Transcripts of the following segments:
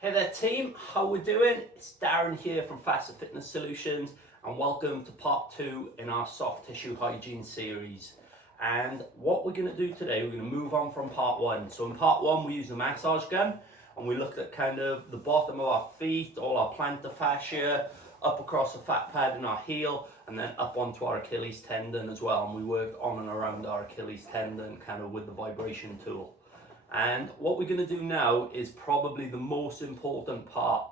Hey there team, how we doing? It's Darren here from Fascia Fitness Solutions and welcome to part 2 in our soft tissue hygiene series. And what we're going to do today, we're going to move on from part 1. So in part 1 we used the massage gun and we looked at kind of the bottom of our feet, all our plantar fascia, up across the fat pad in our heel and then up onto our Achilles tendon as well. And we worked on and around our Achilles tendon kind of with the vibration tool. And what we're going to do now is probably the most important part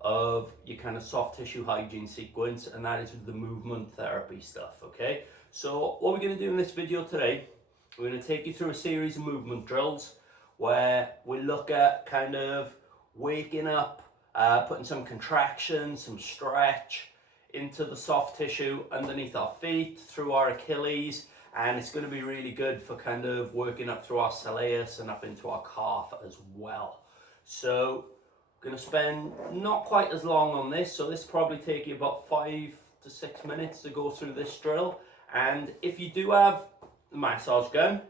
of your kind of soft tissue hygiene sequence, and that is the movement therapy stuff, okay? So what we're going to do in this video today, we're going to take you through a series of movement drills where we look at kind of waking up, putting some contraction, some stretch into the soft tissue underneath our feet, through our Achilles, and it's going to be really good for kind of working up through our soleus and up into our calf as well. So I'm going to spend not quite as long on this, so this will probably take you about 5 to 6 minutes to go through this drill. And if you do have the massage gun,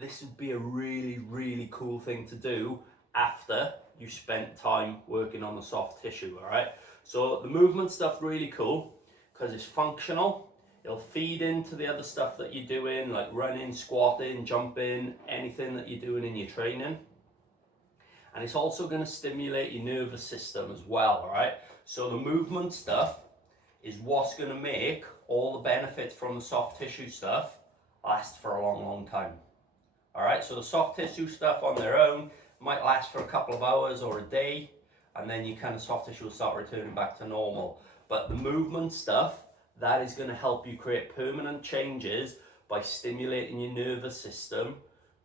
this would be a really cool thing to do after you spent time working on the soft tissue, all right? So the movement stuff's really cool because it's functional. It'll feed into the other stuff that you're doing, like running, squatting, jumping, anything that you're doing in your training. And it's also going to stimulate your nervous system as well, all right? So the movement stuff is what's going to make all the benefits from the soft tissue stuff last for a long time. All right, so the soft tissue stuff on their own might last for a couple of hours or a day, and then your kind of soft tissue will start returning back to normal. But the movement stuff, that is going to help you create permanent changes by stimulating your nervous system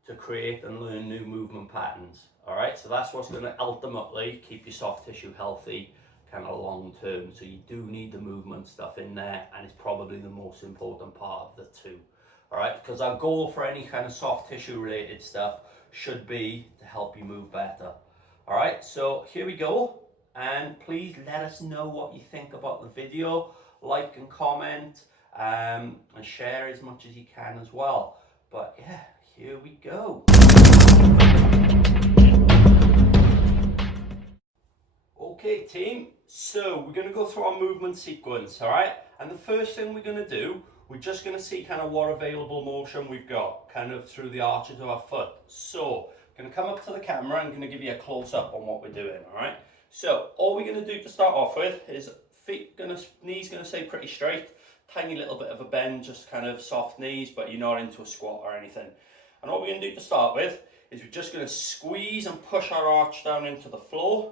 to create and learn new movement patterns. All right, so that's what's going to ultimately keep your soft tissue healthy kind of long term. So you do need the movement stuff in there, and it's probably the most important part of the two. All right, because our goal for any kind of soft tissue related stuff should be to help you move better. All right, so here we go, and please let us know what you think about the video. Like and comment and share as much as you can as well. But yeah, here we go. Okay team, so we're going to go through our movement sequence, all right? And the first thing we're going to do, we're just going to see kind of what available motion we've got kind of through the arches of our foot. So I'm going to come up to the camera and I'm going to give you a close-up on what we're doing, all right? So all we're going to do to start off with is knees gonna stay pretty straight, tiny little bit of a bend, just kind of soft knees, but you're not into a squat or anything. And what we're gonna do to start with is we're just gonna squeeze and push our arch down into the floor,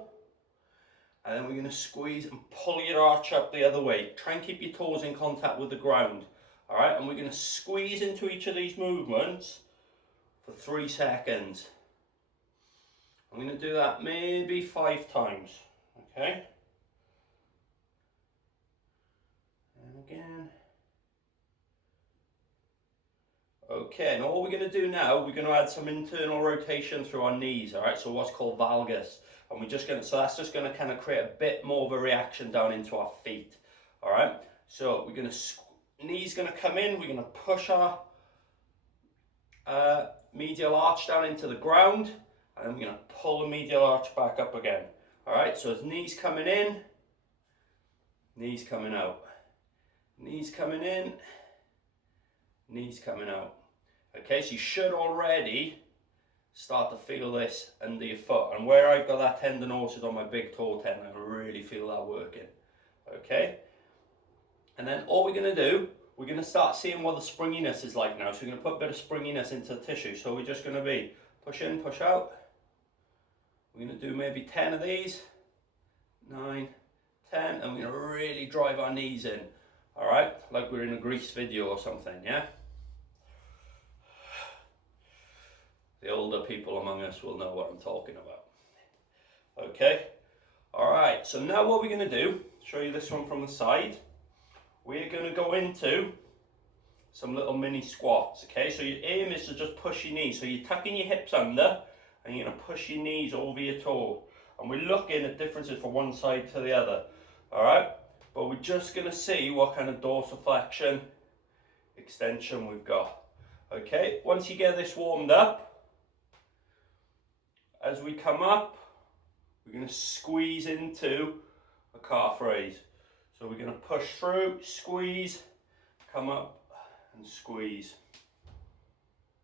and then we're gonna squeeze and pull your arch up the other way. Try and keep your toes in contact with the ground, all right? And we're gonna squeeze into each of these movements for 3 seconds. I'm gonna do that maybe 5 times, okay? Again. Okay, now what we're going to do now, we're going to add some internal rotation through our knees, all right? So what's called valgus. And we're just going to, so that's just going to kind of create a bit more of a reaction down into our feet, all right? So we're going to, knees going to come in, we're going to push our medial arch down into the ground, and then we're going to pull the medial arch back up again, all right? So it's knees coming in, knees coming out. Knees coming in, knees coming out. Okay, so you should already start to feel this under your foot. And where I've got that tendinosis on my big toe tendon, I really feel that working. Okay, and then all we're going to do, we're going to start seeing what the springiness is like now. So we're going to put a bit of springiness into the tissue. So we're just going to be push in, push out. We're going to do maybe 10 of these, 9, 10, and we're going to really drive our knees in. All right, like we're in a grease video or something, yeah? The older people among us will know what I'm talking about. Okay, all right, so now what we're going to do, show you this one from the side. We're going to go into some little mini squats, okay? So your aim is to just push your knees. So you're tucking your hips under and you're going to push your knees over your toe. And we're looking at differences from one side to the other, all right? But we're just going to see what kind of dorsiflexion, extension we've got. Okay, once you get this warmed up, as we come up, we're going to squeeze into a calf raise. So we're going to push through, squeeze, come up and squeeze.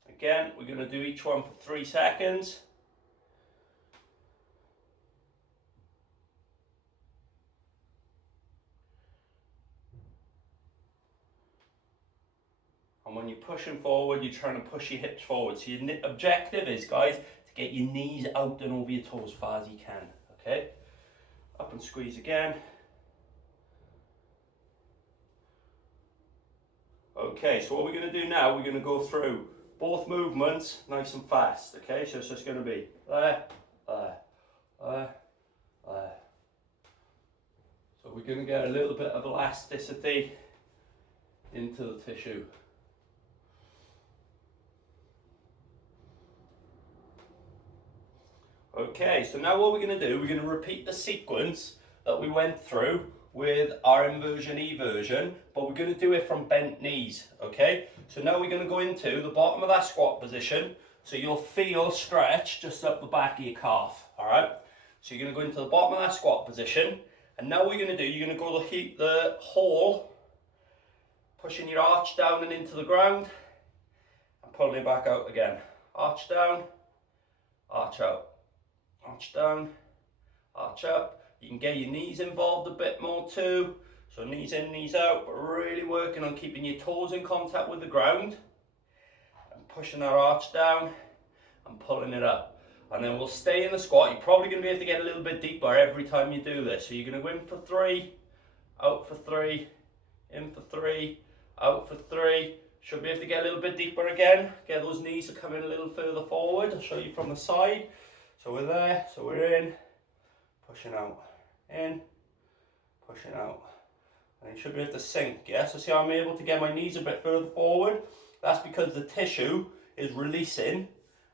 Again, we're going to do each one for 3 seconds. And when you're pushing forward, you're trying to push your hips forward. So your objective is, guys, to get your knees out and over your toes as far as you can. Okay? Up and squeeze again. Okay, so what we're going to do now, we're going to go through both movements nice and fast. Okay, so it's just going to be there, there, there, there. So we're going to get a little bit of elasticity into the tissue. Okay, so now what we're going to do, we're going to repeat the sequence that we went through with our inversion eversion, but we're going to do it from bent knees. Okay, so now we're going to go into the bottom of that squat position, so you'll feel stretch just up the back of your calf. All right, so you're going to go into the bottom of that squat position, and now what you're going to do, you're going to go the whole, pushing your arch down and into the ground and pulling it back out again. Arch down, arch out. Arch down, arch up. You can get your knees involved a bit more too. So knees in, knees out, but really working on keeping your toes in contact with the ground and pushing that arch down and pulling it up. And then we'll stay in the squat. You're probably going to be able to get a little bit deeper every time you do this. So you're going to go in for 3, out for 3, in for 3, out for 3. Should be able to get a little bit deeper again. Get those knees to come in a little further forward. I'll show you from the side. So we're there, so we're in, pushing out, in, pushing out. And you should be able to sink, yeah? So see how I'm able to get my knees a bit further forward? That's because the tissue is releasing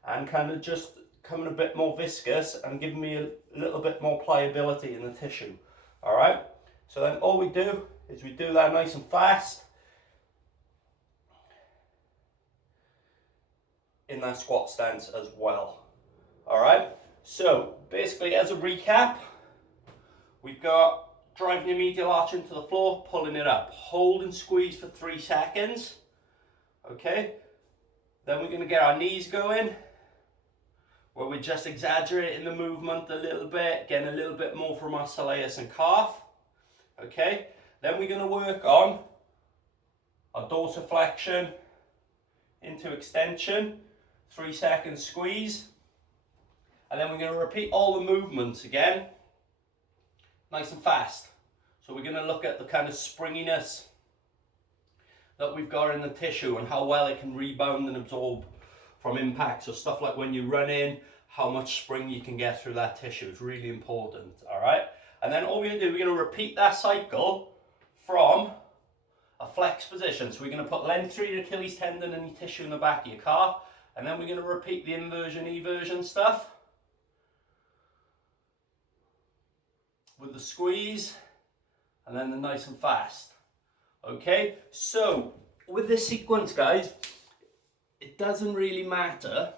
and kind of just becoming a bit more viscous and giving me a little bit more pliability in the tissue. All right? So then all we do is we do that nice and fast in that squat stance as well. All right, so basically as a recap, we've got driving your medial arch into the floor, pulling it up, hold and squeeze for 3 seconds. Okay, then we're going to get our knees going, where we're just exaggerating the movement a little bit, getting a little bit more from our soleus and calf. Okay, then we're going to work on our dorsiflexion into extension, 3 seconds squeeze. And then we're going to repeat all the movements again, nice and fast. So we're going to look at the kind of springiness that we've got in the tissue and how well it can rebound and absorb from impact. So stuff like when you run in, how much spring you can get through that tissue is really important, all right? And then all we're going to do, we're going to repeat that cycle from a flex position. So we're going to put length through your Achilles tendon and your tissue in the back of your calf. And then we're going to repeat the inversion eversion stuff with the squeeze, and then the nice and fast. Okay, so with this sequence, guys, it doesn't really matter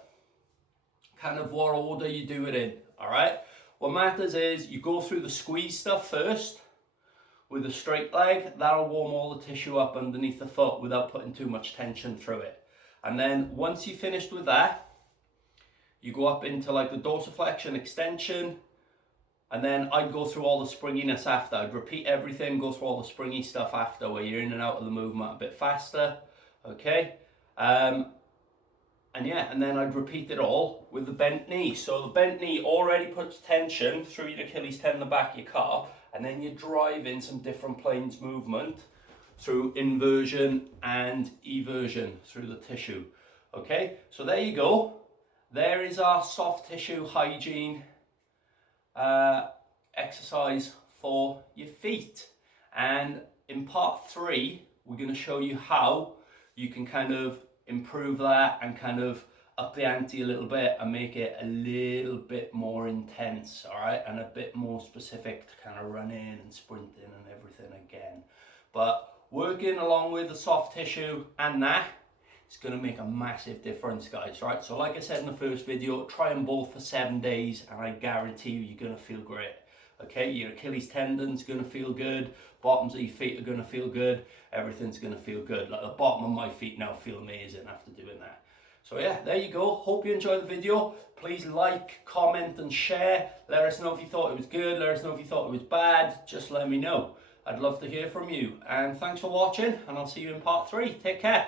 kind of what order you do it in, all right? What matters is you go through the squeeze stuff first with a straight leg. That'll warm all the tissue up underneath the foot without putting too much tension through it. And then once you're finished with that, you go up into like the dorsiflexion extension, and then I'd go through all the springiness after. I'd repeat everything, go through all the springy stuff after, where you're in and out of the movement a bit faster, okay? And yeah, and then I'd repeat it all with the bent knee. So the bent knee already puts tension through your Achilles tendon, the back of your calf, and then you drive in some different planes movement through inversion and eversion through the tissue, okay? So there you go. There is our soft tissue hygiene exercise for your feet. And in part 3, we're going to show you how you can kind of improve that and kind of up the ante a little bit and make it a little bit more intense, all right, and a bit more specific to kind of run in and sprint in and everything again. But working along with the soft tissue and that, it's going to make a massive difference, guys, right? So like I said in the first video, try them both for 7 days and I guarantee you, you're going to feel great. Okay, your Achilles tendon's going to feel good, bottoms of your feet are going to feel good, everything's going to feel good. Like the bottom of my feet now feel amazing after doing that. So yeah, there you go. Hope you enjoyed the video. Please like, comment and share. Let us know if you thought it was good. Let us know if you thought it was bad. Just let me know. I'd love to hear from you. And thanks for watching, and I'll see you in part 3. Take care.